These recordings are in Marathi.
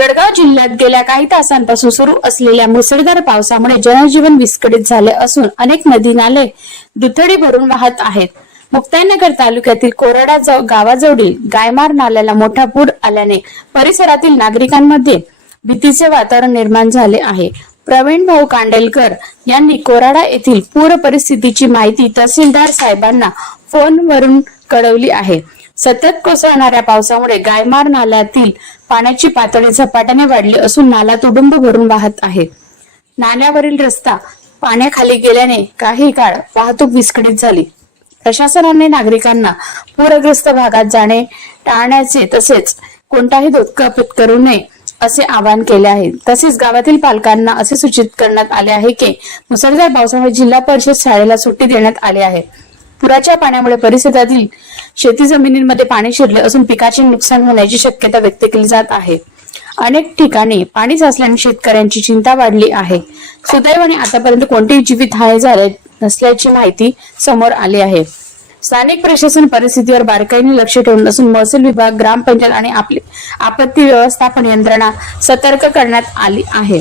जळगाव जिल्ह्यात गेल्या काही तासांपासून सुरू असलेल्या मुसळधार पावसामुळे जनजीवन विस्कळीत झाले असून अनेक नदी नाले दुथडी भरून वाहत आहेत. मुक्ताईनगर तालुक्यातील कोराडा गावाजवळील गायमार नाल्याला मोठा पूर आल्याने परिसरातील नागरिकांमध्ये भीतीचे वातावरण निर्माण झाले आहे. प्रवीण भाऊ कांडेलकर यांनी कोराडा येथील पूर परिस्थितीची माहिती तहसीलदार साहेबांना फोनवरून कळवली आहे. सतत कोसळणाऱ्या पावसामुळे गायमार नाल्यातील पाण्याची पातळी झपाट्याने वाढली असून नाला तुडुंब भरून वाहत आहे. नाल्यावरील रस्ता पाण्याखाली गेल्याने काही काळ वाहतूक विस्कळीत झाली. प्रशासनाने नागरिकांना पूरग्रस्त भागात जाणे टाळण्याचे तसेच कोणताही धोका पत्करू नये असे आवाहन केले आहे. तसेच गावातील पालकांना असे सूचित करण्यात आले आहे की मुसळधार पावसामुळे जिल्हा परिषद शाळेला सुट्टी देण्यात आली आहे. पुराच्या पाण्यामुळे परिसरातील शेती जमिनींमध्ये पाणी शिरले असून पिकाचे नुकसान होण्याची शक्यता व्यक्त केली जात आहे. अनेक ठिकाणी पाणी साचल्याने शेतकऱ्यांची चिंता वाढली आहे. सुदैवाने आतापर्यंत कोणतीही जीवितहानी झाली नसल्याची माहिती समोर आली आहे. स्थानिक प्रशासन परिस्थितीवर बारकाईने लक्ष ठेवून असून महसूल विभाग, ग्रामपंचायत आणि आपली आपत्ती व्यवस्थापन यंत्रणा सतर्क करण्यात आली आहे.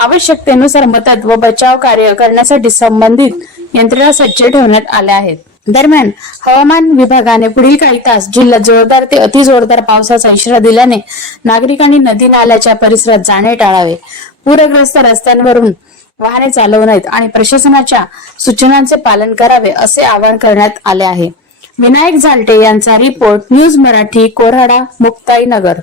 आवश्यकतेनुसार मदत व बचाव कार्य करण्यासाठी संबंधित यंत्रणा सज्ज ठेवण्यात आल्या आहेत. दरम्यान हवामान विभागाने पुढील काही तास जिल्ह्यात जोरदार ते अतिजोरदार पावसाचा इशारा दिल्याने नागरिकांनी नदी नाल्याच्या परिसरात जाणे टाळावे, पूरग्रस्त रस्त्यांवरून वाहने चालवू नयेत आणि प्रशासनाच्या सूचनांचे पालन करावे असे आवाहन करण्यात आले आहे. विनायक झालटे यांचा रिपोर्ट, न्यूज मराठी, कोराडा, मुक्ताईनगर.